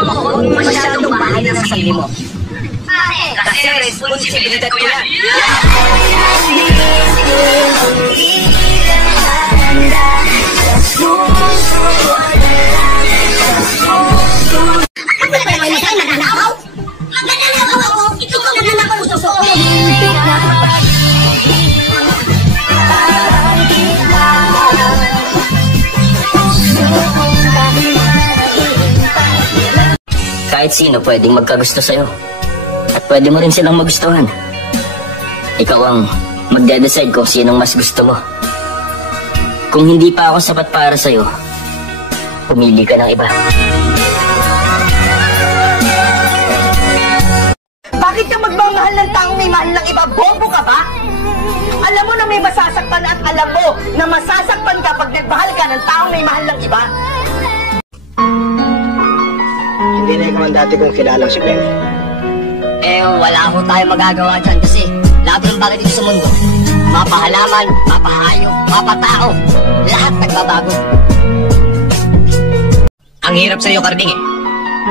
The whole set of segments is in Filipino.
Alam mo, huwag masyadong bahay ng sarili mo. Kasi responsibilidad ko yan. Kahit sino pwedeng magkagusto sa'yo. At pwede mo rin silang magustuhan. Ikaw ang magde-decide kung sinong mas gusto mo. Kung hindi pa ako sapat para sa'yo, pumili ka ng iba. Bakit ka magmamahal ng taong may mahal ng iba? Bobo ka ba? Alam mo na may masasaktan at alam mo na masasaktan ka pag nagmahal ka ng taong may mahal ng iba. Hindi na ikaw ang dati kong kilalang si Ben. Wala ho tayong magagawa dyan kasi lahat ng bagay dito sa mundo, mapahalaman, mapahayop, mapatao, lahat nagbabago. Ang hirap sa'yo, Karding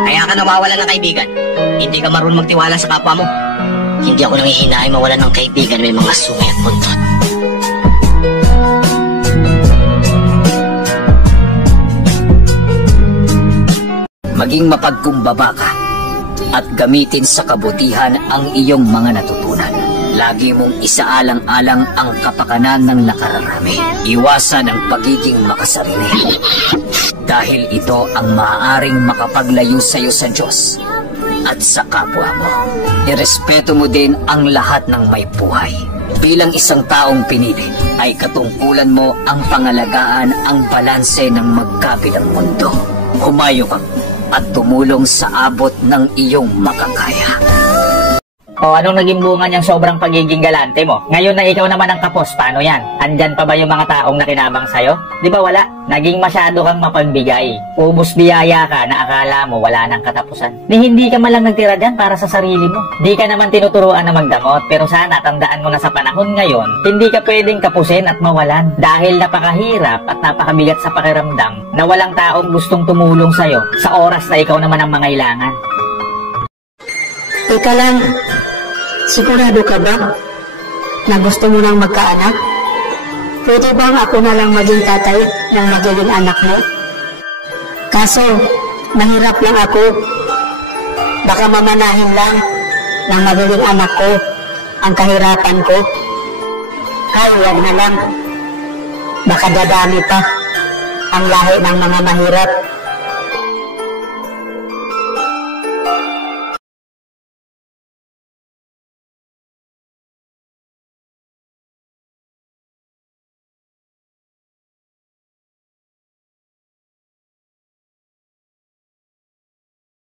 Kaya ka nawawala ng kaibigan. Hindi ka marunong magtiwala sa kapwa mo. Hindi ako nangihinayang mawalan ng kaibigan may mga sungay at buntot. Maging mapagkumbaba ka at gamitin sa kabutihan ang iyong mga natutunan. Lagi mong isaalang-alang ang kapakanan ng nakararami. Iwasan ang pagiging makasarili. Dahil ito ang maaaring makapaglayo sa iyo sa Diyos at sa kapwa mo. Irespeto mo din ang lahat ng may buhay. Bilang isang taong pinili, ay katungkulan mo ang pangalagaan ang balanse ng magkabilang mundo. Humayo ka at tumulong sa abot ng iyong makakaya. O anong naging bunga niyang sobrang pagiging galante mo? Ngayon na ikaw naman ang kapos, paano yan? Andyan pa ba yung mga taong nakinabang sa'yo? Di ba wala? Naging masyado kang mapagbigay. Ubus biyaya ka na akala mo wala nang katapusan. Hindi ka malang nagtira dyan para sa sarili mo. Di ka naman tinuturuan na magdamot, pero sana tandaan mo na sa panahon ngayon, hindi ka pwedeng kapusin at mawalan. Dahil napakahirap at napakabigat sa pakiramdam na walang taong gustong tumulong sa'yo sa oras na ikaw naman ang mangailangan. Teka lang, sigurado ka ba na gusto mo nang magkaanak? Pwede bang ako na lang maging tatay ng magiging anak mo? Kaso, mahirap lang ako. Baka mamanahin lang ng magiging anak ko ang kahirapan ko. Ay, wag na lang. Baka dadami pa ang lahi ng mga mahirap.